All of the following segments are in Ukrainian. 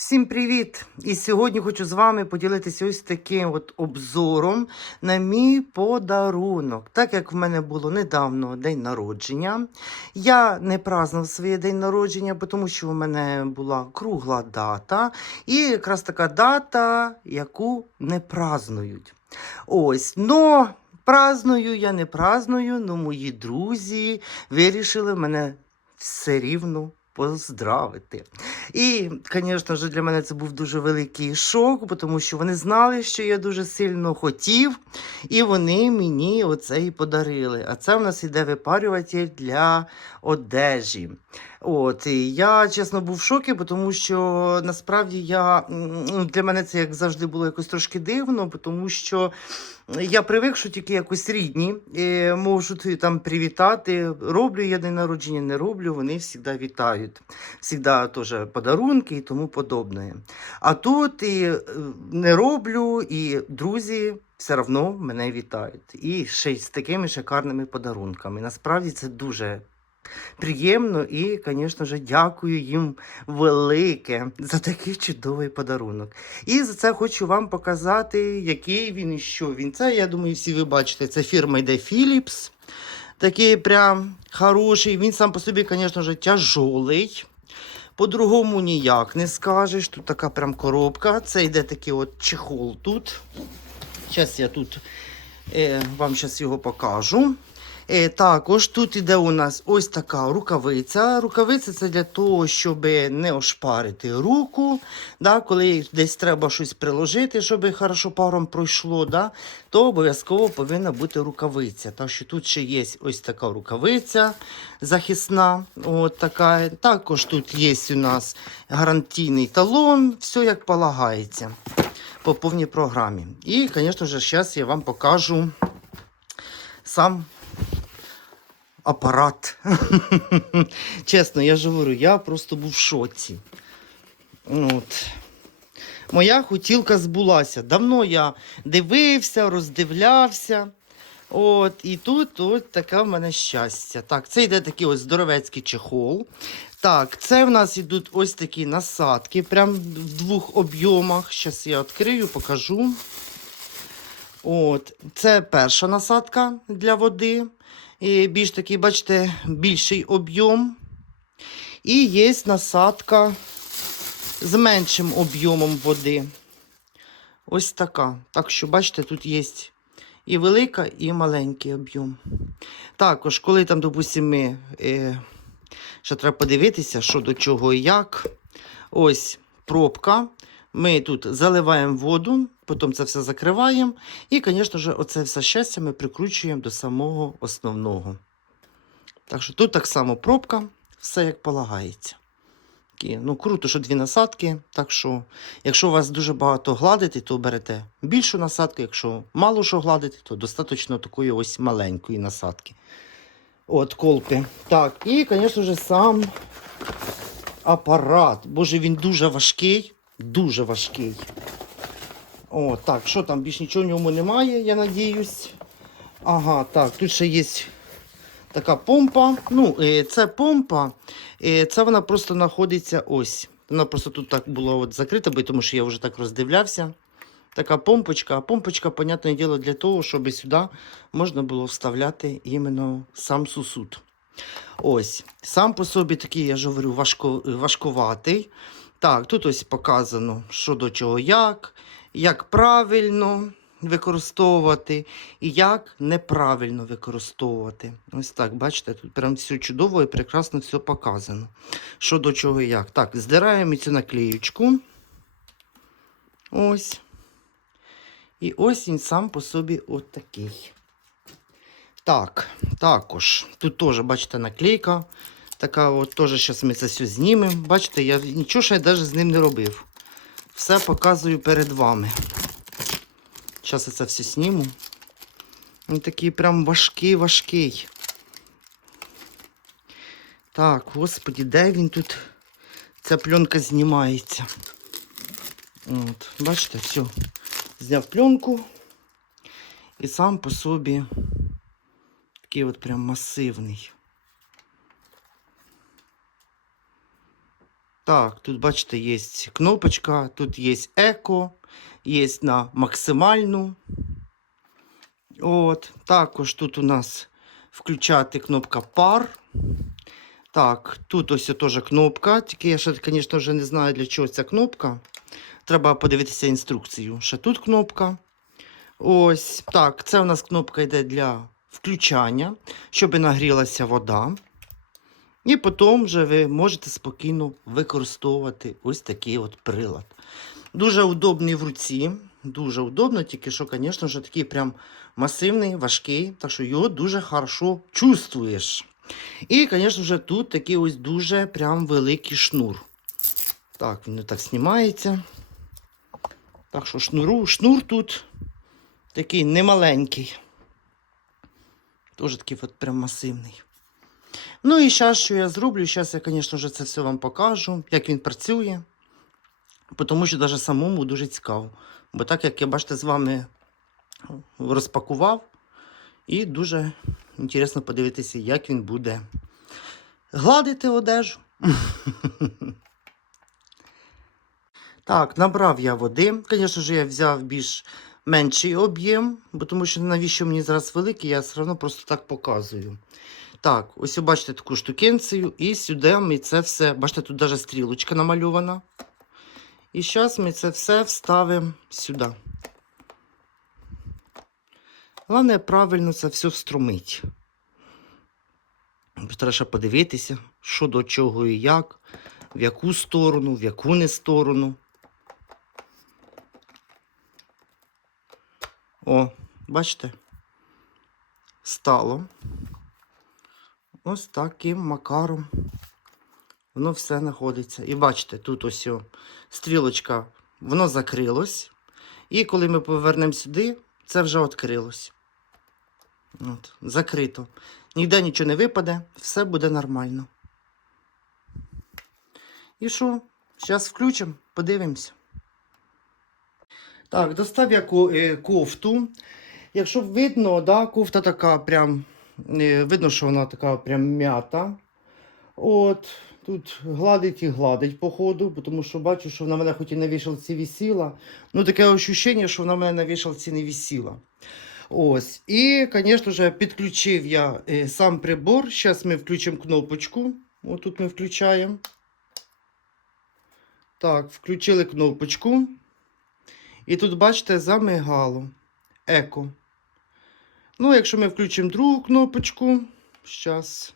Всім привіт! І сьогодні хочу з вами поділитися ось таким от обзором на мій подарунок. Так як в мене було недавно день народження, я не празднував своє день народження, тому що в мене була кругла дата, і якраз така дата, яку не празднують. Ось, но праздную я не праздную, но мої друзі вирішили мене все рівно поздравити. І, звісно ж, для мене це був дуже великий шок, тому що вони знали, що я дуже сильно хотів, і вони мені оце і подарили. А це в нас іде випарюватель для одежі. От, і я чесно був в шокі, тому що насправді я для мене це як завжди було якось трошки дивно, тому що я привик, що тільки якось рідні е, можуть там привітати. Роблю я день народження, не роблю, вони завжди вітають. Завжди теж подарунки і тому подобне. А тут і е, не роблю, і друзі все одно мене вітають. І ще й з такими шикарними подарунками. Насправді це дуже приємно і, звісно ж, дякую їм велике за такий чудовий подарунок. І за це хочу вам показати, який він і що він. Це, я думаю, всі ви бачите, це фірма йде Philips. Такий прям хороший. Він сам по собі, звісно ж, тяжолий. По-другому ніяк не скажеш. Тут така прям коробка. Це йде такий от чехол тут. Зараз я тут е, вам його покажу. Е, також тут іде у нас ось така рукавиця. Рукавиця це для того, щоб не ошпарити руку. Да, коли десь треба щось приложити, щоб хорошо паром пройшло, да, то обов'язково повинна бути рукавиця. Так що тут ще є ось така рукавиця захисна. От така. Також тут є у нас гарантійний талон, все як полагається по повній програмі. І, звісно зараз я вам покажу сам апарат. Чесно, я ж говорю, я просто був в шоці. От. Моя хотілка збулася. Давно я дивився, роздивлявся. От, і тут от таке в мене щастя. Так, це йде такий ось здоровецький чехол. Так, це в нас йдуть ось такі насадки, прям в двох об'ємах. Зараз я відкрию, покажу. От, це перша насадка для води. Більш такий, бачите, більший об'єм. І є насадка з меншим об'ємом води. Ось така. Так що, бачите, тут є і велика, і маленький об'єм. Також, коли там, допустимо, ми, е, ще треба подивитися, що до чого і як. Ось пробка. Ми тут заливаємо воду, потім це все закриваємо. І, звісно ж, оце все щастя ми прикручуємо до самого основного. Так що тут так само пробка, все як полагається. Ну, круто, що дві насадки. Так що, якщо у вас дуже багато гладити, то берете більшу насадку. Якщо мало що гладити, то достатньо такої ось маленької насадки. От, колпи. Так, і, звісно ж, сам апарат. Боже, він дуже важкий. Дуже важкий. О, так, що там, більш нічого в ньому немає, я надіюсь. Ага, так, тут ще є така помпа. Ну, е, це помпа, е, це вона просто знаходиться ось. Вона просто тут так була от закрита, тому що я вже так роздивлявся. Така помпочка. А помпочка, понятне діло, для того, щоб сюди можна було вставляти іменно сам сусуд. Ось, сам по собі такий, я ж говорю, важко, важковатий. Так, тут ось показано, що до чого як, як правильно використовувати і як неправильно використовувати. Ось так, бачите, тут прям все чудово і прекрасно все показано. Що до чого і як. Так, здираємо цю наклеючку. Ось. І ось він сам по собі от такий. Так, також. Тут теж, бачите, наклейка. Така от теж зараз ми це все знімемо. Бачите, я нічого ще навіть з ним не робив. Все показую перед вами. Зараз я це все зніму. Він такий прям важкий, важкий. Так, господі, де він тут? Ця пленка знімається. От, бачите, все. Зняв пленку. І сам по собі такий от прям масивний. Так, тут, бачите, є кнопочка, тут є еко, є на максимальну. От, також тут у нас включати кнопка пар. Так, тут ось теж кнопка. Тільки я ще, звісно, вже не знаю, для чого ця кнопка. Треба подивитися інструкцію. Ще тут кнопка. Ось так. Це у нас кнопка йде для включання, щоб нагрілася вода. І потім вже ви можете спокійно використовувати ось такий от прилад. Дуже удобний в руці. Дуже удобно, тільки що, звісно ж, такий прям масивний, важкий, так що його дуже хорошо чувствуєш. І, звісно ж, тут такий ось дуже прям великий шнур. Так, він так знімається. Так що шнуру, шнур тут такий немаленький. Теж такий от прям масивний. Ну і зараз, що я зроблю, зараз я, звісно ж, це все вам покажу, як він працює. Тому що навіть самому дуже цікаво. Бо так як я бачите, з вами розпакував, і дуже інтересно подивитися, як він буде гладити одежу. Так, набрав я води. Звісно ж, я взяв більш менший об'єм, тому що навіщо мені зараз великий, я все одно просто так показую. Так, ось ви бачите таку штукенцію, і сюди ми це все, бачите, тут навіть стрілочка намальована. І зараз ми це все вставимо сюди. Головне правильно це все вструмить. Треба ще подивитися, що до чого і як, в яку сторону, в яку не сторону. О, бачите? Стало. Ось таким макаром. Воно все знаходиться. І бачите, тут ось о, стрілочка, воно закрилось. І коли ми повернемо сюди, це вже відкрилось. От, закрито. Ніде нічого не випаде, все буде нормально. І що? Зараз включимо, подивимося. Так, достав я е, кофту. Якщо видно, да, кофта така прям. Е, Видно, що вона така прям м'ята. От, тут гладить і гладить по ходу, тому що бачу, що вона мене хоч і на вішалці висіла. Ну, таке ощущення, що вона мене на вішалці не висіла. Ось. І, звісно ж, підключив я е, сам прибор. Зараз ми включимо кнопочку. Ось тут ми включаємо. Так, включили кнопочку. І тут, бачите, замигало. Еко. Ну, якщо ми включимо другу кнопочку. Зараз.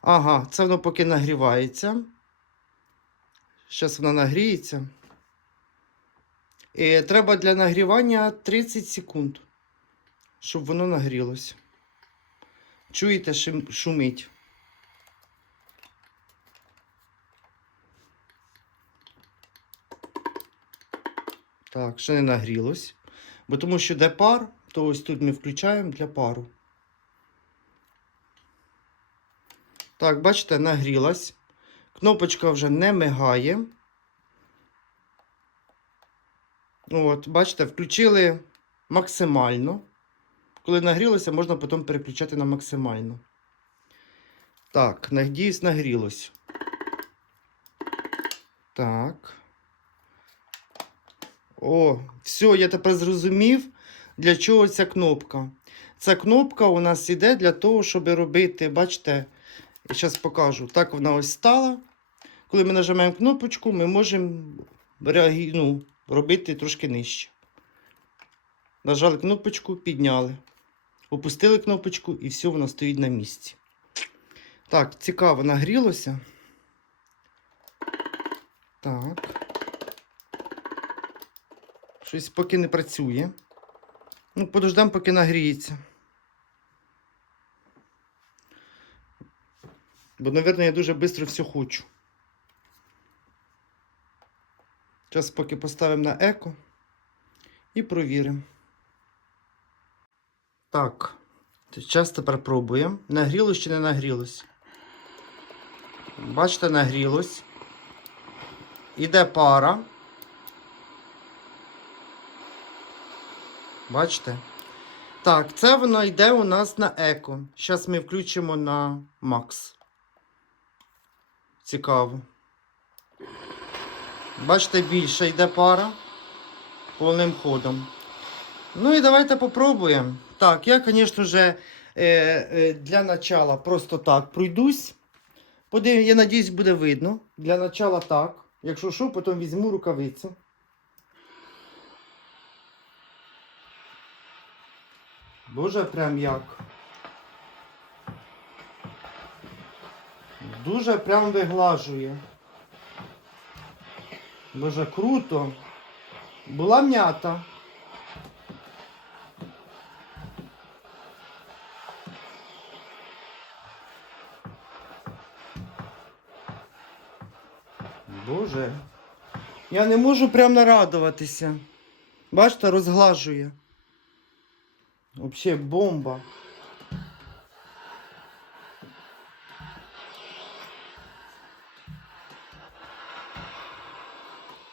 Ага, це воно поки нагрівається. Зараз вона нагріється. І треба для нагрівання 30 секунд, щоб воно нагрілося. Чуєте, шумить. Так, ще не нагрілось. Бо тому що де пар, то ось тут ми включаємо для пару. Так, бачите, нагрілась. Кнопочка вже не мигає. От, бачите, включили максимально. Коли нагрілося, можна потім переключати на максимально. Так, надіюсь, нагрілось. Так. О, все, я тепер зрозумів, для чого ця кнопка. Ця кнопка у нас іде для того, щоб робити, бачите, я зараз покажу. Так вона ось стала. Коли ми нажимаємо кнопочку, ми можемо ну, робити трошки нижче. Нажали кнопочку, підняли. Опустили кнопочку і все, воно стоїть на місці. Так, цікаво, нагрілося. Так. Щось поки не працює. Ну, подождемо, поки нагріється. Бо, мабуть, я дуже швидко все хочу. Зараз поки поставимо на еко і провіримо. Так, зараз тепер пробуємо. Нагрілось чи не нагрілось? Бачите, нагрілось. Іде пара. Бачите? Так, це воно йде у нас на еко. Зараз ми включимо на Макс. Цікаво. Бачите, більше йде пара повним ходом. Ну і давайте попробуємо. Так, я, звісно ж, е, е, для начала просто так пройдусь. Подив... Я надіюсь, буде видно. Для начала так. Якщо що, потім візьму рукавицю. Боже, прям як. Дуже прям виглажує. Боже, круто. Була м'ята. Боже. Я не можу прям нарадуватися. Бачите, розглажує. Взагалі бомба.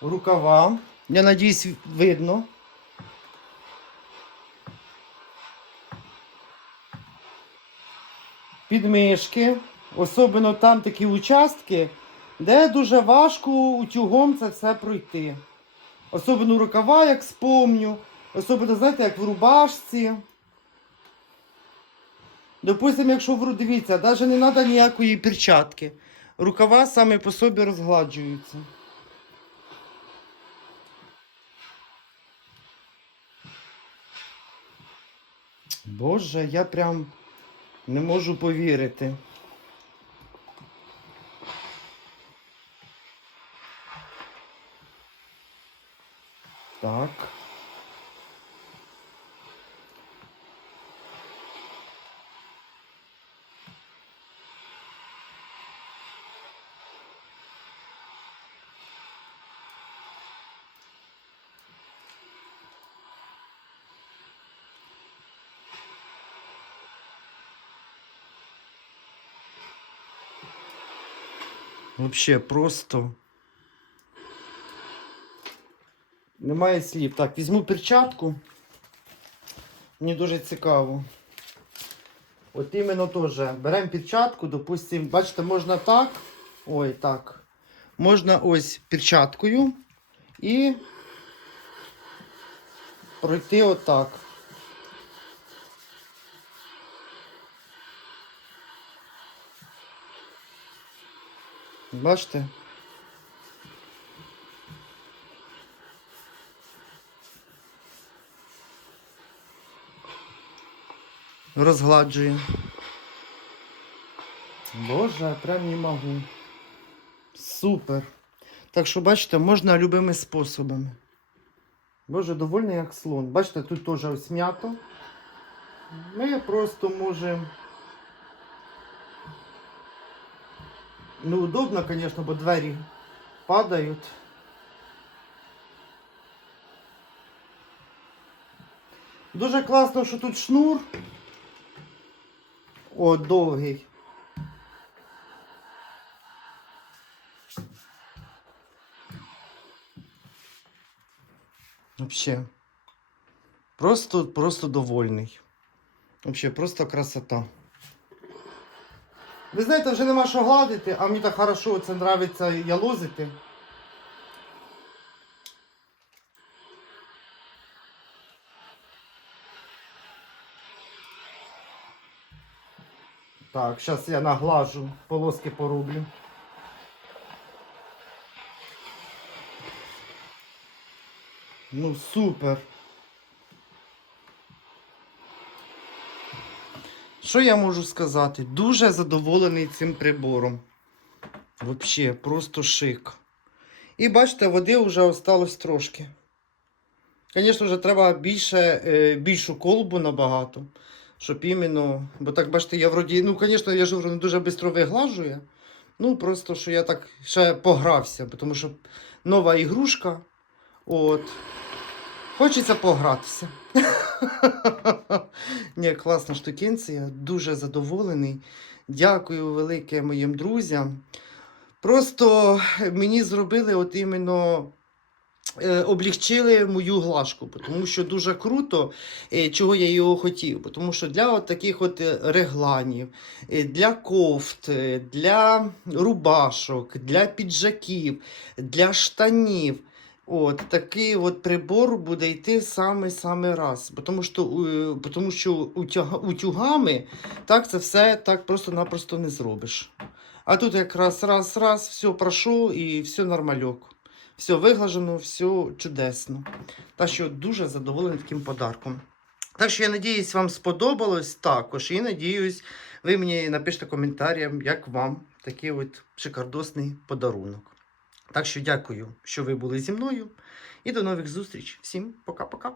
Рукава. Я надіюсь, видно. Підмишки. Особливо там такі участки, де дуже важко утюгом це все пройти. Особливо рукава, як спомню. Особливо, знаєте, як в рубашці. Допустимо, якщо в дивіться, навіть не треба ніякої перчатки. Рукава самі по собі розгладжуються. Боже, я прям не можу повірити. Так. Вообще просто. Немає слів. Так, візьму перчатку. Мені дуже цікаво. От іменно теж. Беремо перчатку, допустимо, бачите, можна так. Ой, так. Можна ось перчаткою і пройти отак. Бачите? Розгладжує. Боже, прям не можу. Супер. Так що, бачите, можна любими способами. Боже, довольно як слон. Бачите, тут теж ось м'ято. Ми просто можемо. Ну, удобно, звісно, бо двері падають. Дуже класно, що тут шнур. О, довгий. Вообще. Просто, просто довольний. Вообще, просто красота. Ви знаєте, вже нема що гладити, а мені так хорошо це нравиться ялозити. Так, зараз я наглажу, полоски порублю. Ну, супер. Що я можу сказати? Дуже задоволений цим прибором. Взагалі, просто шик. І бачите, води вже осталось трошки. Звісно, вже треба більше, е, більшу колбу набагато. Щоб іменно. Бо так бачите, я вроді, ну, звісно, я ж говорю, дуже швидко виглажує. Ну, просто що я так ще погрався, тому що нова ігрушка. От. Хочеться погратися. Ні, класна штукенція, дуже задоволений. Дякую велике моїм друзям. Просто мені зробили от іменно е, облегчили мою глажку, тому що дуже круто, е, чого я його хотів. Тому що для от таких от е, регланів, е, для кофт, е, для рубашок, для піджаків, для штанів. От такий от прибор буде йти саме саме раз. Тому що, е, тому що утюгами так це все так просто-напросто не зробиш. А тут якраз раз, раз, все прошу і все нормальок. Все виглажено, все чудесно. Так що дуже задоволений таким подарком. Так що я надіюсь, вам сподобалось також. І надіюсь, ви мені напишете коментарям, як вам такий от шикардосний подарунок. Так що дякую, що ви були зі мною. І до нових зустріч. Всім пока-пока.